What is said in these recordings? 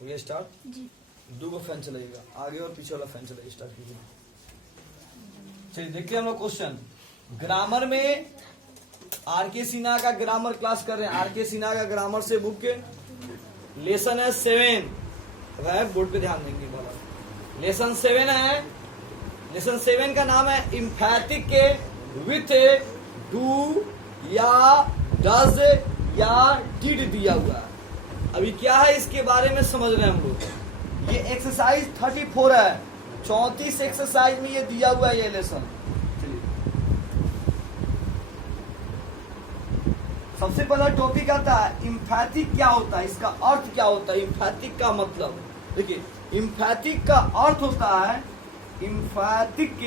तो ये स्टार्ट जी। दो गो फैन चलेगा, आगे और पीछे वाला फैन चलेगा। स्टार्ट कीजिए। चलिए देखते हैं हम लोग क्वेश्चन। ग्रामर में आर के सिन्हा का ग्रामर क्लास कर रहे हैं। आर के सिन्हा का ग्रामर से बुक के लेसन है 7 वह बोर्ड पे ध्यान देंगे वाला। लेसन 7 है। लेसन 7 का नाम है इम्फैटिक के विथ डू या डज या डिड दिया हुआ है। अभी क्या है इसके बारे में समझ रहे हैं हम लोग। ये एक्सरसाइज 34 है। 34 एक्सरसाइज में ये दिया हुआ है ये लेसन। चलिए सबसे पहला टॉपिक आता है इम्फैटिक क्या होता है, इसका अर्थ क्या होता है। इम्फैटिक का मतलब देखिए, इम्फैटिक का अर्थ होता है, इम्फैटिक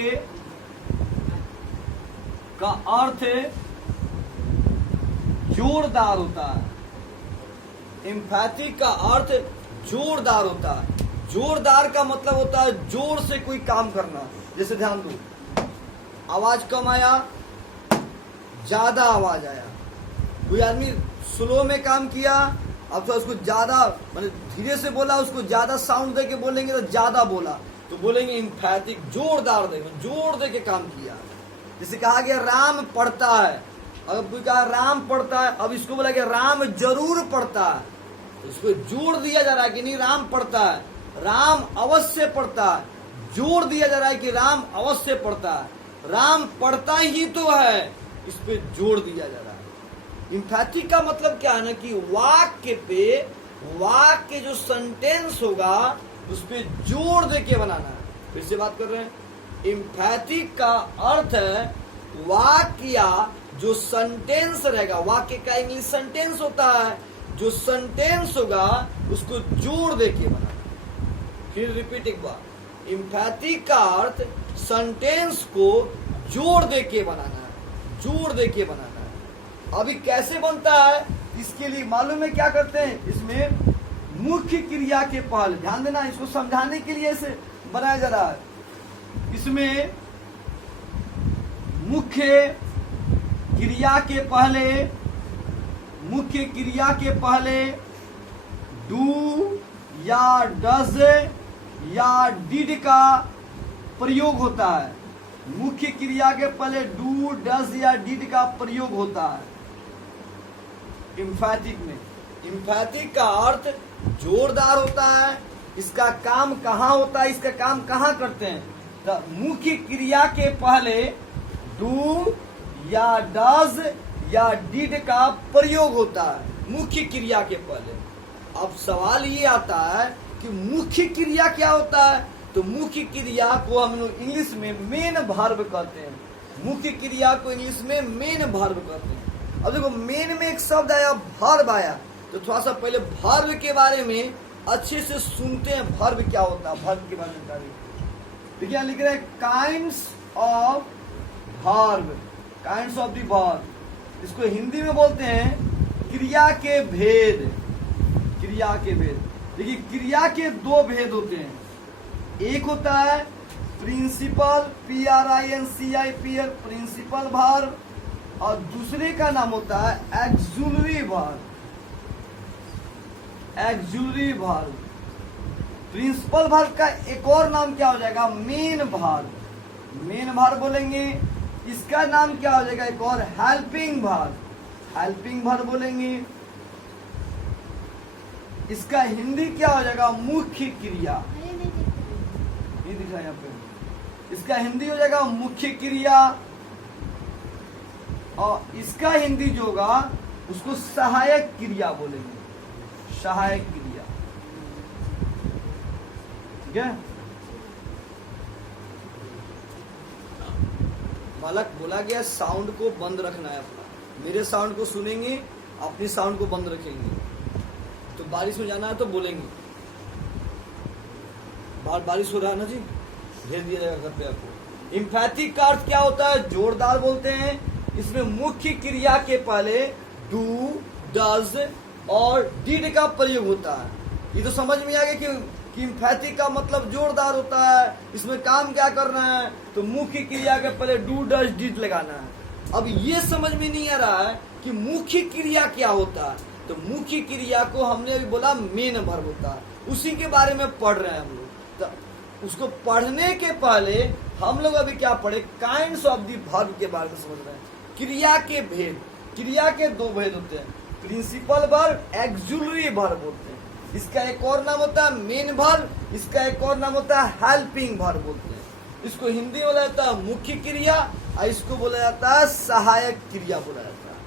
का अर्थ जोरदार होता है। इम्फैटिक का अर्थ जोरदार होता है। जोरदार का मतलब होता है जोर से कोई काम करना। जैसे ध्यान दो, आवाज कम आया, ज्यादा आवाज आया। कोई आदमी स्लो में काम किया, अब तो उसको ज्यादा मतलब धीरे से बोला, उसको ज्यादा साउंड दे के बोलेंगे तो ज्यादा बोला, तो बोलेंगे इम्फैटिक, जोरदार देखे, जोर दे के काम किया। जैसे कहा गया राम पढ़ता है, अगर कोई कहा राम पढ़ता है, अब इसको बोला कि राम जरूर पढ़ता है, तो इसको जोर दिया जा रहा है कि नहीं राम पढ़ता है, राम अवश्य पढ़ता है। जोर दिया जा रहा है कि राम अवश्य पढ़ता है, राम पढ़ता ही तो है, इस पे जोर दिया जा रहा है। इम्फैटिक का मतलब क्या है ना कि वाक्य पे, वाक्य जो सेंटेंस होगा उस पे जोर दे के बनाना है। फिर से बात कर रहे हैं, इम्फैटिक का अर्थ है वाक्य जो सेंटेंस रहेगा, वाक्य का इंग्लिश सेंटेंस होता है, जो सेंटेंस होगा उसको जोर दे के बनाना। फिर रिपीट एक बार, इम्फैटिक का अर्थ सेंटेंस को जोर दे के बनाना है, जोर दे के बनाना है। अभी कैसे बनता है इसके लिए मालूम है क्या करते हैं, इसमें मुख्य क्रिया के पहले, ध्यान देना, इसको समझाने के लिए ऐसे बनाया जा रहा है। इसमें मुख्य क्रिया के पहले, मुख्य क्रिया के पहले डू या डज या डिड का प्रयोग होता है। मुख्य क्रिया के पहले डू डज या डिड का प्रयोग होता है इम्फैटिक में। इम्फैटिक का अर्थ जोरदार होता है। इसका काम कहाँ होता है, इसका काम कहाँ करते हैं, तो मुख्य क्रिया के पहले डू या डज या डिड का प्रयोग होता है मुख्य क्रिया के पहले। अब सवाल ये आता है कि मुख्य क्रिया क्या होता है, तो मुख्य क्रिया को हम लोग इंग्लिश में मेन वर्ब कहते हैं। मुख्य क्रिया को इंग्लिश में मेन वर्ब कहते हैं। अब देखो मेन में एक शब्द आया, वर्ब आया, तो थोड़ा सा पहले वर्ब के बारे में अच्छे से सुनते हैं। वर्ब क्या होता है, वर्ब के बारे में जानकारी। देखिए यहाँ लिख रहे हैं kinds of verb, kinds of the verb. इसको हिंदी में बोलते हैं क्रिया के भेद, क्रिया के भेद। देखिए क्रिया के दो भेद होते हैं, एक होता है प्रिंसिपल PRINCIPL प्रिंसिपल वर्ब, और दूसरे का नाम होता है auxiliary verb, auxiliary verb. Principal verb का एक और नाम क्या हो जाएगा, मेन वर्ब, मेन वर्ब बोलेंगे। इसका नाम क्या हो जाएगा एक और, हेल्पिंग वर्ब, हेल्पिंग वर्ब बोलेंगे। इसका हिंदी क्या हो जाएगा, मुख्य क्रिया, नहीं दिख रहा यहाँ पे। इसका हिंदी हो जाएगा मुख्य क्रिया, और इसका हिंदी जो होगा उसको सहायक क्रिया बोलेंगे, सहायक क्रिया। ठीक है, बालक बोला गया साउंड को बंद रखना है अपना। मेरे साउंड को सुनेंगे, अपनी साउंड को बंद रखेंगे। तो बारिश में जाना है तो बोलेंगे, बाहर बारिश हो रहा है ना जी, भेज दिया जाएगा घर पे आपको। इम्फैटिक का अर्थ क्या होता है, जोरदार बोलते हैं। इसमें मुख्य क्रिया के पहले डू डज और डिड का प्रयोग होता है। ये तो समझ में आ गया कि इम्फैटिक का मतलब जोरदार होता है। इसमें काम क्या करना है, तो मुख्य क्रिया के पहले डू डज डिड लगाना है। अब ये समझ में नहीं आ रहा है कि मुख्य क्रिया क्या होता है, तो मुख्य क्रिया को हमने अभी बोला मेन वर्ब होता है, उसी के बारे में पढ़ रहे हैं हम लोग। तो उसको पढ़ने के पहले हम लोग अभी क्या पढ़े, काइंड्स ऑफ द वर्ब के बारे में समझ रहे हैं। क्रिया के भेद, क्रिया के दो भेद होते हैं, प्रिंसिपल वर्ब, एक्सुलरी वर्ब होते हैं। इसका एक और नाम होता है मेन वर्ब, इसका एक और नाम होता है हेल्पिंग वर्ब बोलते हैं। इसको हिंदी में बोला जाता है मुख्य क्रिया और इसको बोला जाता है सहायक क्रिया बोला जाता है।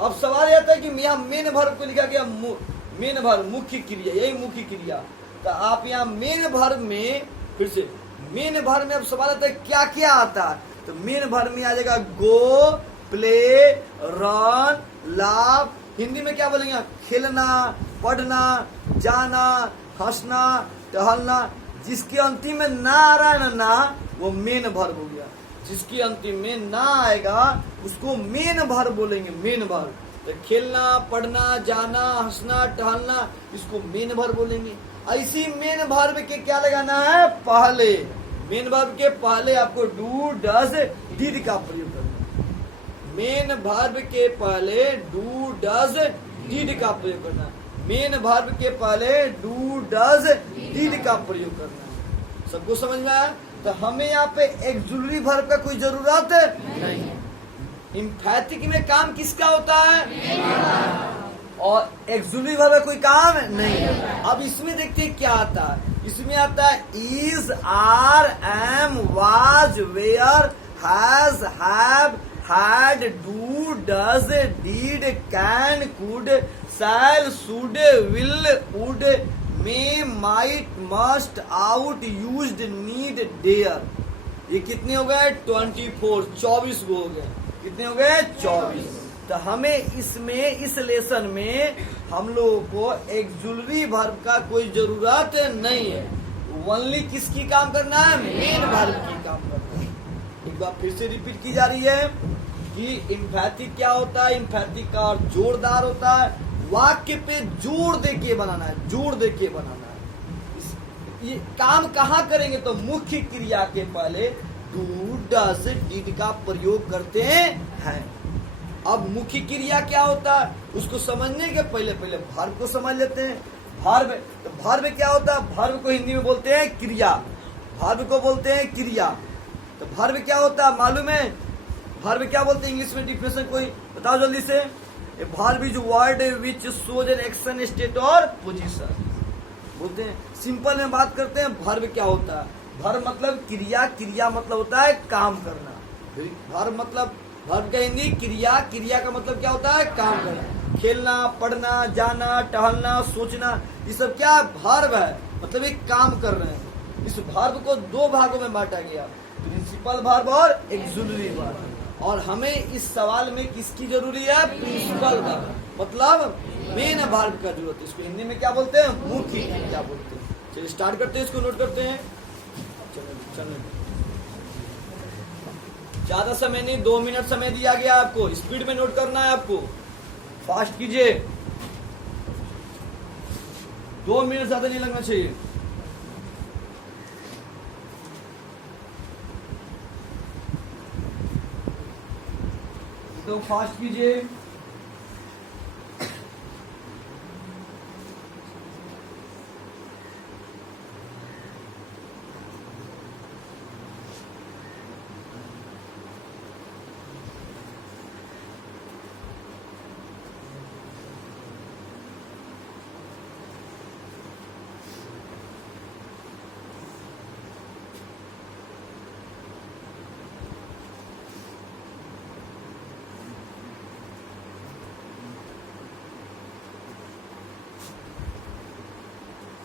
अब सवाल यह आता है कि यहाँ मेन वर्ब को लिखा गया मेन वर्ब, मुख्य क्रिया, यही मुख्य क्रिया। तो आप यहाँ मेन वर्ब में फिर से मेन वर्ब में अब सवाल आता है क्या क्या आता है, तो मेन वर्ब में आ जाएगा गो, प्ले, रन, लाभ। हिंदी में क्या बोलेंगे, खेलना, पढ़ना, जाना, हंसना, टहलना। जिसके अंतिम में ना आ रहा है ना ना, वो मेन वर्ब हो गया। जिसके अंतिम में ना आएगा उसको मेन वर्ब बोलेंगे, मेन वर्ब। तो खेलना, पढ़ना, जाना, हंसना, टहलना, इसको मेन वर्ब बोलेंगे। ऐसी मेन वर्ब के क्या लगाना है, पहले मेन वर्ब के पहले आपको डू, डज, डिड का प्रयोग करना है। मेन वर्ब के पहले डू, डज, डिड का प्रयोग करना है। मेन वर्ब के पहले डू, डज, डिड का प्रयोग करना है। सबको समझ में आया? तो हमें यहाँ पे एक्सुलरी वर्ब का कोई जरूरत नहीं। इम्फैटिक में काम किसका होता है, और एक्सुलरी वर्ब का कोई काम नहीं है। अब इसमें देखते हैं क्या आता है। इसमें आता है is, are, am, was, were, has, have, had, do, does, did, can, could, shall, should, will, would, may, might, must, out, used, need, dare। ये कितने हो गए, 24, 24 हो गए। कितने हो गए, 24। तो हमें इसमें, इस लेसन में हम लोगों को एक्सुलरी वर्ब का कोई जरूरत नहीं है। ओनली किसकी काम करना है, मेन वर्ब की काम करना है। एक बार फिर से रिपीट की जा रही है कि इम्फैटिक क्या होता है। इम्फैटिक का अर्थ जोरदार होता है, वाक्य पे जोर दे के बनाना है, जोर दे के बनाना है। ये काम कहाँ करेंगे, तो मुख्य क्रिया के पहले डू, डज, डिड का प्रयोग करते हैं। अब मुख्य क्रिया क्या होता है उसको समझने के पहले वर्ब को समझ लेते हैं। वर्ब, तो वर्ब क्या होता है, वर्ब को हिंदी में बोलते हैं क्रिया, वर्ब को बोलते हैं क्रिया। तो वर्ब क्या होता है मालूम है, वर्ब क्या बोलते हैं इंग्लिश में, डिफिनेशन कोई बताओ जल्दी से। Verb is word which shows an action, state और पोजीशन बोलते हैं। सिंपल में बात करते हैं वर्ब क्या होता है। वर्ब मतलब क्रिया, क्रिया मतलब होता है काम करना। वर्ब मतलब, वर्ब का हिंदी क्रिया, क्रिया का मतलब क्या होता है, काम करना। खेलना, पढ़ना, जाना, टहलना, सोचना, ये सब क्या वर्ब है, मतलब एक काम कर रहे हैं। इस वर्ब को दो भागों में बांटा गया, प्रिंसिपल वर्ब और एक्सुलरी वर्ब। और हमें इस सवाल में किसकी जरूरी है, प्रिंसिपल वर्ब, मतलब मेन वर्ब का जरूरत है। इसको हिंदी में क्या बोलते हैं, मुख्य क्या बोलते हैं। चलिए स्टार्ट करते हैं, इसको नोट करते हैं। चलो ज्यादा समय नहीं, 2 मिनट समय दिया गया आपको, स्पीड में नोट करना है आपको, फास्ट कीजिए, 2 मिनट ज्यादा नहीं लगना चाहिए। तो फास्ट कीजिए।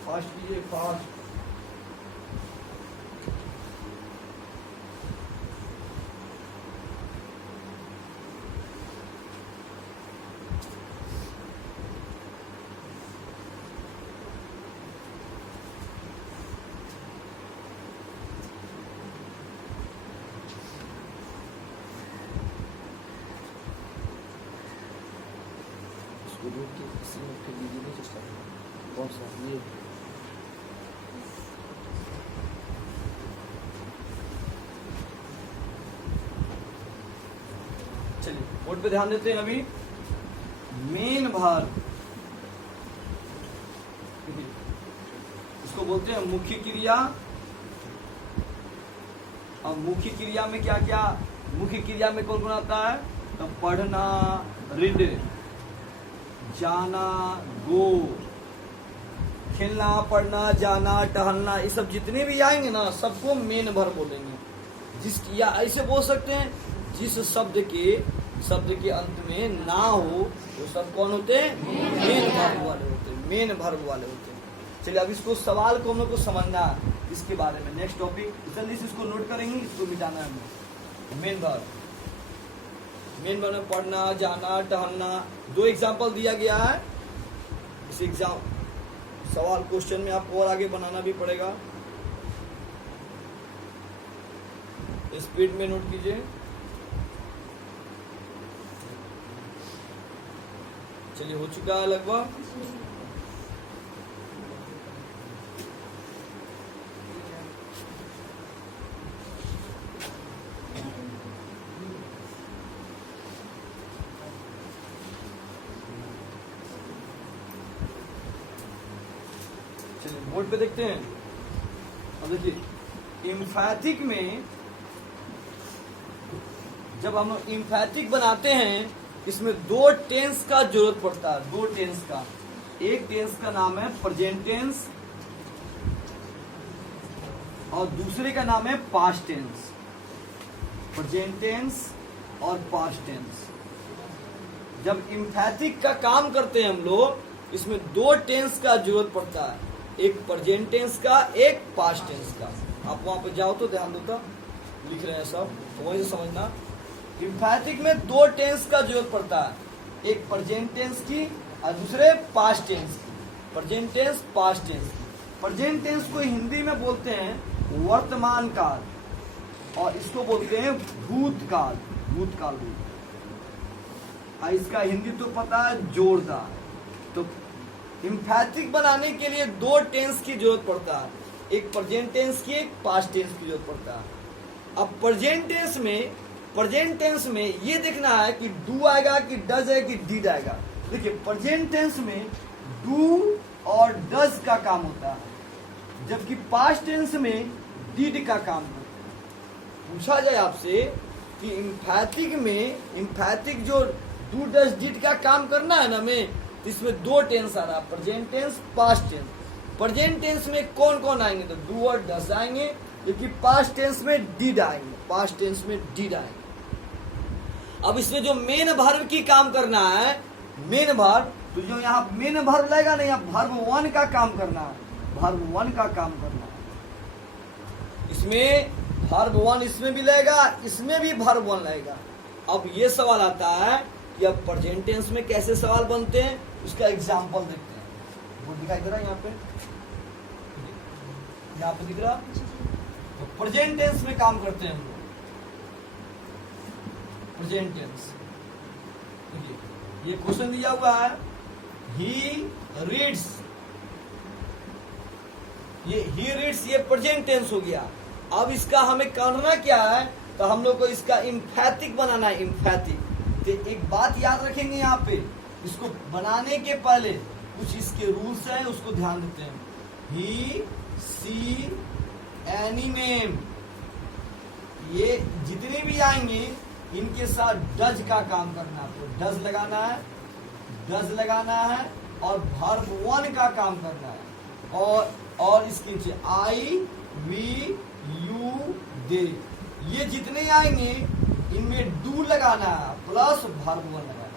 फास्ट कीजिए, फास्ट। इसको रोक के किसी में फिर दीजिए, नहीं चेष्टा कौन सा ये। चलिए बोर्ड पे ध्यान देते हैं। अभी मेन वर्ब, इसको बोलते हैं मुख्य क्रिया। और मुख्य क्रिया में क्या क्या, मुख्य क्रिया में कौन कौन आता है? तो पढ़ना, रीड, जाना, गो, खेलना, पढ़ना, जाना, टहलना, ये सब जितने भी आएंगे ना सबको मेन वर्ब बोलेंगे। जिस या ऐसे बोल सकते हैं जिस शब्द के अंत में ना हो वो सब कौन होते हैं? मेन वर्ब वाले होते हैं, मेन वर्ब वाले होते हैं। चलिए अब इसको सवाल को हम लोग को समझना है इसके बारे में। नेक्स्ट टॉपिक जल्दी से इसको नोट करेंगे, इसको मिटाना है हमें। मेन वर्ब, मेन वर्ब में पढ़ना, जाना, टहलना। 2 एग्जाम्पल दिया गया है। इस एग्जाम सवाल क्वेश्चन में आपको और आगे बनाना भी पड़ेगा। स्पीड में नोट कीजिए। चलिए हो चुका है लगभग। चलिए बोर्ड पे देखते हैं। अब देखिए इम्फैथिक में जब हम इम्फैथिक बनाते हैं इसमें 2 टेंस का जरूरत पड़ता है। 2 टेंस का, एक टेंस का नाम है प्रेजेंट टेंस और दूसरे का नाम है पास्ट टेंस। प्रेजेंट टेंस और पास्ट टेंस। जब इम्फैथिक का काम करते हैं हम लोग इसमें 2 टेंस का जरूरत पड़ता है, एक प्रेजेंट टेंस का, एक पास्ट टेंस का। आप वहां पर जाओ तो ध्यान दो, तो लिख रहे हैं सब, तो वही से समझना। इम्फैथिक में 2 टेंस का जरूरत पड़ता है, एक प्रेजेंट टेंस की और दूसरे पास्ट टेंस की। Present tense, past tense. Present tense को हिंदी में बोलते हैं वर्तमान काल और इसको बोलते हैं भूतकाल। भूतकाल और इसका हिंदी तो पता है जोरदार। तो इम्फैथिक बनाने के लिए 2 टेंस की जरूरत पड़ता है, एक प्रेजेंट टेंस की, एक पास्ट टेंस की जरूरत पड़ता है। अब प्रेजेंट टेंस में ये देखना है कि डू आएगा कि डज है कि डिड आएगा। देखिए प्रेजेंट टेंस में डू और डज का काम होता है, जबकि पास्ट टेंस में डिड का काम होता है। पूछा जाए आपसे कि इम्फैथिक जो डू डज डिड का काम करना है ना में, तो इसमें 2 टेंस आ रहा है, present tense, past tense. Present tense में कौन कौन आएंगे? तो डू और डज आएंगे, क्योंकि पास्ट टेंस में डिड आएंगे, पास्ट टेंस में डिड आएंगे। अब इसमें जो मेन वर्ब की काम करना है, मेन वर्ब, तो जो यहाँ मेन वर्ब लगेगा ना, यहाँ वर्ब 1 का काम करना है, वर्ब 1 का काम करना है। इसमें वर्ब 1 इसमें भी लगेगा, इसमें भी वर्ब 1 लगेगा। अब ये सवाल आता है कि अब प्रेजेंट टेंस में कैसे सवाल बनते हैं, उसका एग्जाम्पल देखते हैं। वो दिखाई दे रहा है यहाँ पे दिख रहा। तो प्रेजेंट टेंस में काम करते हैं हम लोग। प्रेजेंट टेंस, देखिए ये क्वेश्चन दिया हुआ है, ही रीड्स, ये प्रेजेंट टेंस हो गया। अब इसका हमें करना क्या है? तो हम लोग को इसका इम्फैथिक बनाना है, इम्फैथिक। तो एक बात याद रखेंगे यहाँ पे, इसको बनाने के पहले कुछ इसके रूल्स हैं, उसको ध्यान देते हैं। ही, सी, एनी नेम, ये जितने भी आएंगे इनके साथ डज का काम करना है। तो डज लगाना है और वर्ब 1 का काम करना है। और इसके नीचे आई, वी, यू, दे, ये जितने आएंगे इनमें डू लगाना है प्लस वर्ब 1 लगाना है।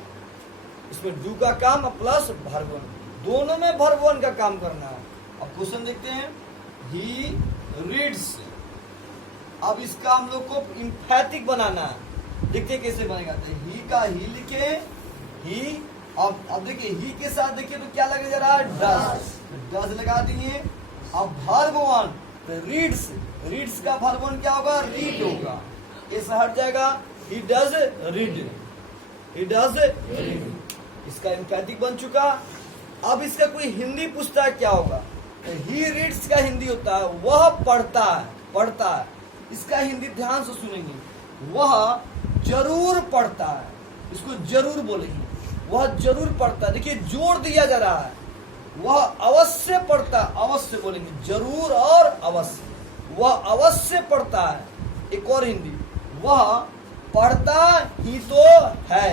इसमें डू का काम प्लस वर्ब 1, दोनों में वर्ब 1 का काम करना है। अब क्वेश्चन देखते हैं, ही रीड्स। अब इसका हम लोग को इम्फैथिक बनाना है, देखते कैसे बनेगा। तो ही का ही लिखे, ही। अब देखिए ही के साथ देखिए तो क्या लगे जा रहा है? डज लगा दिए। अब वर्ब 1 तो रीड्स का वर्ब 1 क्या होगा? रीड होगा, ऐसा हट जाएगा। ही डज रीड, इसका इम्फैथिक बन चुका। अब इसका कोई हिंदी पूछता है क्या होगा? तो ही रीड्स का हिंदी होता है वह पढ़ता है। इसका हिंदी ध्यान से सुनेंगे, वह जरूर पढ़ता है, इसको जरूर बोलेंगे। वह जरूर पढ़ता है। देखिए जोर दिया जा रहा है, वह अवश्य पढ़ता, अवश्य बोलेंगे, जरूर और अवश्य, वह अवश्य पढ़ता है। एक और हिंदी, वह पढ़ता ही तो है,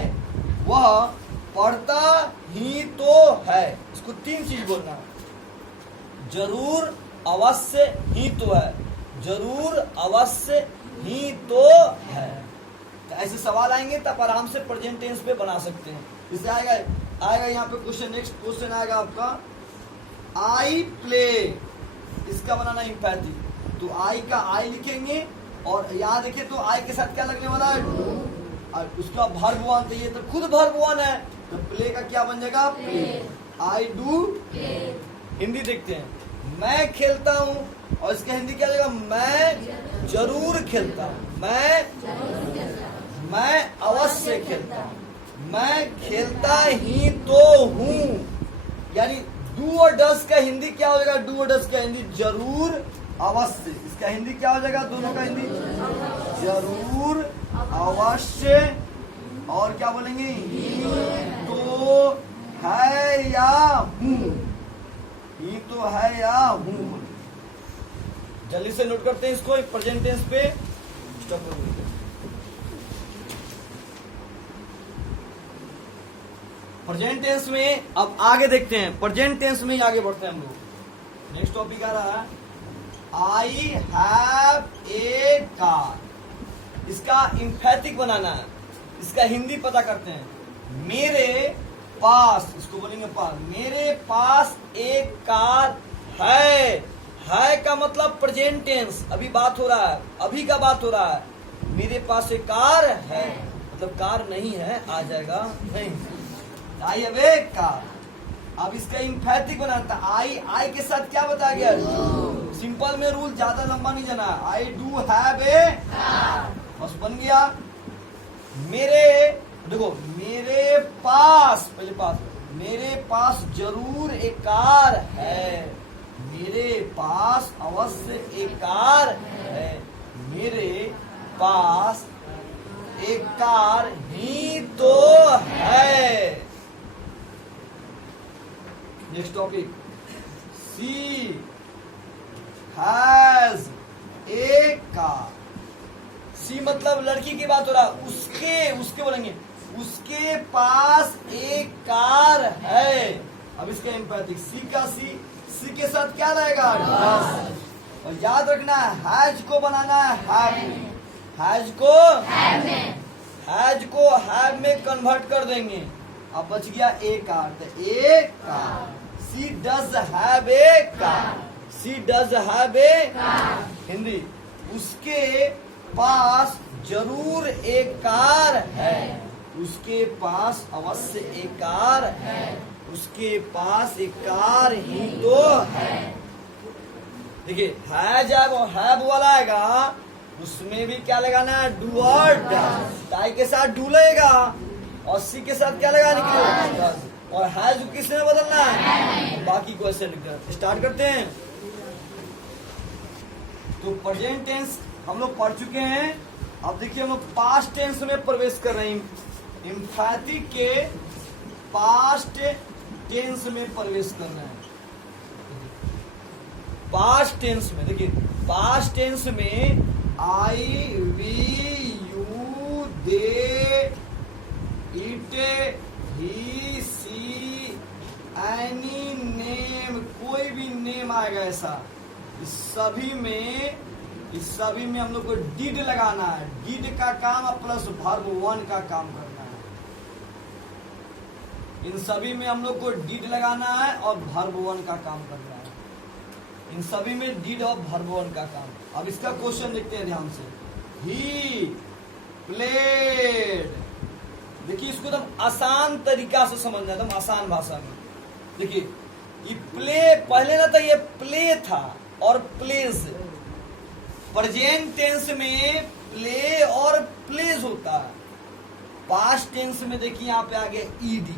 वह पढ़ता ही तो है। इसको 3 चीज बोलना है, जरूर, अवश्य, ही तो है, जरूर, अवश्य, ही तो है। तो ऐसे सवाल आएंगे तब आराम से प्रेजेंट टेंस पे बना सकते हैं। इससे आएगा यहाँ पे क्वेश्चन, नेक्स्ट क्वेश्चन आएगा आपका आई प्ले, इसका बनाना इम्पैथी। तो आई का आई लिखेंगे और यहाँ देखिए तो आई के साथ क्या लगने वाला है, और उसका वर्ब वन, तो ये तो खुद वर्ब वन है, तो प्ले का क्या बन जाएगा, प्ले। आई डू, हिंदी देखते हैं, मैं खेलता हूँ, और इसका हिंदी क्या लगेगा, मैं जरूर खेलता हूँ, मैं अवश्य खेलता हूँ, मैं खेलता ही तो हूँ। यानी डू और डस का हिंदी क्या हो जाएगा, डू और डस का हिंदी जरूर, अवश्य। इसका हिंदी क्या हो जाएगा, दोनों का हिंदी जरूर, अवश्य, और क्या बोलेंगे, ही तो है या हूँ, ही तो है या हूँ। जल्दी से नोट करते हैं इसको, एक प्रेजेंट टेंस पे स्टॉप करेंगे। प्रेजेंट टेंस में अब आगे देखते हैं, प्रेजेंट टेंस में ही आगे बढ़ते हैं हम लोग। नेक्स्ट टॉपिक आ रहा है आई हैव ए कार। इसका इम्फैटिक बनाना है, इसका हिंदी पता करते हैं, मेरे पास, इसको बोलेंगे पास, मेरे पास एक कार है का मतलब प्रेजेंट टेंस, अभी बात हो रहा है, अभी का बात हो रहा है। मेरे पास एक कार है मतलब कार नहीं है, आ जाएगा नहीं, आई हैव ए कार। अब इसका इम्फैटिक बनाता, आई के साथ क्या बताया गया, सिंपल में रूल, ज्यादा लंबा नहीं जाना, I do have a car, बस बन गया। मेरे, देखो मेरे पास, पहले पास, मेरे पास जरूर एक कार है, मेरे पास अवश्य एक कार है, मेरे पास एक कार ही तो है। Next topic, she has a car. She मतलब लड़की की बात हो रहा, उसके बोलेंगे, उसके पास एक कार है। अब इसका इम्पैथिक, सी के साथ क्या रहेगा, डस। और याद रखना हैज को बनाना है हैज को हैव में कन्वर्ट कर देंगे। अब बच गया ए कार, तो a car, she does have a car, she does have a Hindi, उसके पास जरूर एक कार है, उसके पास अवश्य एक कार है, उसके पास एक कार ही तो है। देखिए हैज और हैव वाला आएगा, उसमें भी क्या लगाना है, डू और डज। टाई के साथ डू लगेगा और सी के साथ क्या लगाने के लिए, और हैज किसने बदलना है, बाकी को ऐसे लिखना। स्टार्ट करते हैं। तो प्रेजेंट टेंस हम लोग पढ़ चुके हैं। अब देखिए हम लोग पास्ट टेंस में प्रवेश कर रहे हैं, इम्फैटिक के पास्ट टेंस में प्रवेश कर रहे हैं। पास्ट टेंस में देखिए, पास्ट टेंस में I, we, you, they, it, he, she, any name, कोई भी नेम आएगा ऐसा, इस सभी में हम लोग को डिड लगाना है। डिड का काम प्लस वर्ब वन का काम करना है। इन सभी में हम लोग को डिड लगाना है और वर्ब वन का काम करना है। इन सभी में डिड और वर्ब वन का काम। अब इसका क्वेश्चन देखते हैं ध्यान से। ही प्लेड, देखिए इसको एकदम आसान तरीका से समझना, एकदम आसान भाषा में। देखिए ये प्ले, पहले ना था ये प्ले था और प्लेज। प्रेजेंट टेंस में प्ले और प्लेज होता है। पास्ट टेंस में देखिए यहाँ पे आ गया ईडी।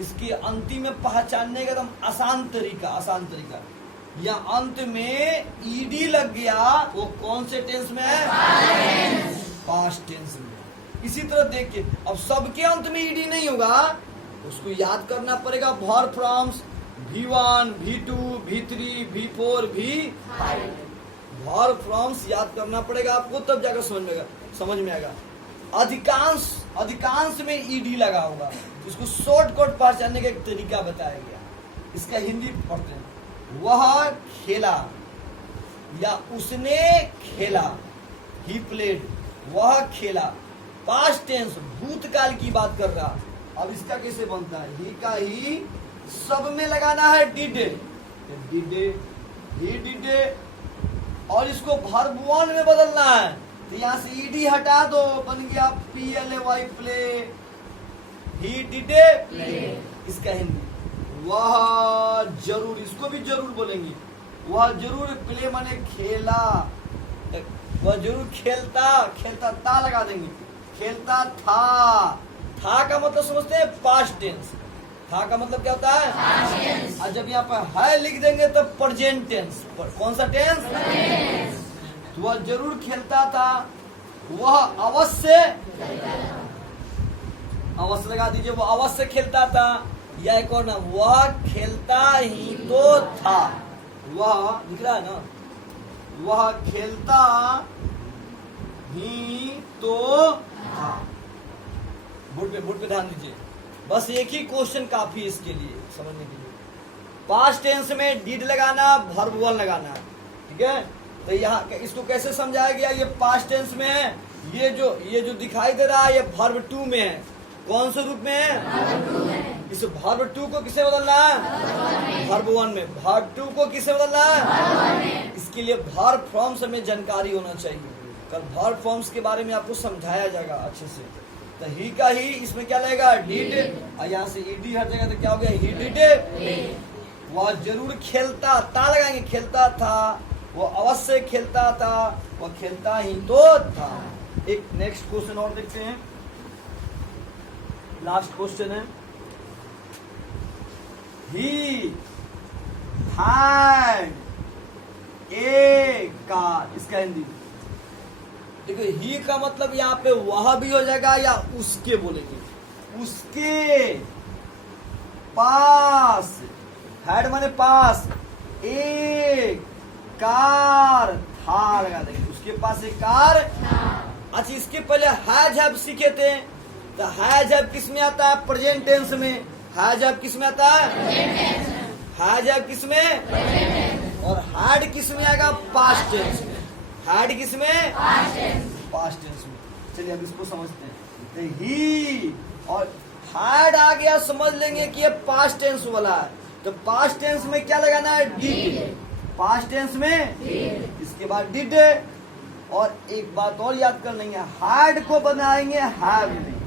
इसके अंतिम में पहचानने का एकदम आसान तरीका। या अंत में ईडी लग गया, वो कौन से टेंस में है, पास्ट टेंस में। इसी तरह देखिए, अब सबके अंत में ईडी नहीं होगा, उसको याद करना पड़ेगा। Verb forms V1, V2, V3, V4, V5। Verb forms याद करना पड़ेगा आपको, तब जाकर समझ में आएगा। अधिकांश में ईडी लगा होगा, इसको शॉर्टकट पहचानने का एक तरीका बताया गया। इसका हिंदी पढ़ते हैं। वह खेला या उसने खेला, ही प्लेड, वह खेला। पास्ट टेंस भूतकाल की बात कर रहा। अब इसका कैसे बनता है? ही का ही सब में लगाना है डिड, ही डिड, और इसको वर्ब वन में बदलना है। तो यहां से ईडी हटा दो, बन गया PLAY, play. He did play. इसका हिंदी वह जरूर, इसको भी जरूर बोलेंगे। वह जरूर प्ले माने खेला, वह जरूर खेलता ता लगा देंगे, खेलता था का मतलब समझते हैं पास्ट टेंस। था का मतलब क्या होता है? और जब यहाँ पर है लिख देंगे तो प्रेजेंट टेंस। कौन सा टेंस? तो वह जरूर खेलता था, वह अवश्य लगा दीजिए, वो अवश्य खेलता था। या एक और नाम, वह खेलता ही तो था। वह दिख रहा है ना, वह खेलता ही तो था। बोर्ड पे ध्यान दीजिए। बस एक ही क्वेश्चन काफी इसके लिए समझने के लिए। पास्ट टेंस में डिड लगाना, वर्ब वन लगाना, ठीक है। तो यहाँ इसको कैसे समझाया गया? ये पास्ट टेंस में है, ये जो दिखाई दे रहा है ये वर्ब टू में है। कौन से रूप में है? इस वर्ब टू को किसे बदलना है? वर्ब वन में। वर्ब टू को किसे बदलना है? इसके लिए वर्ब फॉर्म्स में जानकारी होना चाहिए। कल वर्ब फॉर्म्स के बारे में आपको समझाया जाएगा अच्छे से। तो ही का ही इसमें क्या लगेगा? डिड, और यहाँ से ईडी हट जाएगा तो क्या हो गया? He did. वह जरूर खेलता, ता लगाएंगे, खेलता था, वो अवश्य खेलता था, वह खेलता ही तो था। एक नेक्स्ट क्वेश्चन और देखते हैं, लास्ट क्वेश्चन है। He had a car। इसका हिंदी देखो, ही का मतलब यहाँ पे वह भी हो जाएगा या उसके बोलेंगे। उसके पास, हैड माने पास, एक कार था लगा देंगे। उसके पास एक कार। अच्छा, इसके पहले हैज हैव सीखे थे, तो हैज हैव किस में आता है? प्रेजेंट टेंस में। हैज हैव किस में आता है? हैज हैव किस में? और हैड किस में आएगा? पास्ट टेंस में। हैड किस में? पास्ट टेंस में। चलिए अब इसको समझते हैं। तो ही और हैड आ गया, समझ लेंगे कि ये पास्ट टेंस वाला है। तो पास्ट टेंस में क्या लगाना है? डिड। पास्ट टेंस में इसके बाद डिड। और एक बात और याद कर लेंगे, हैड को बनाएंगे हैव में।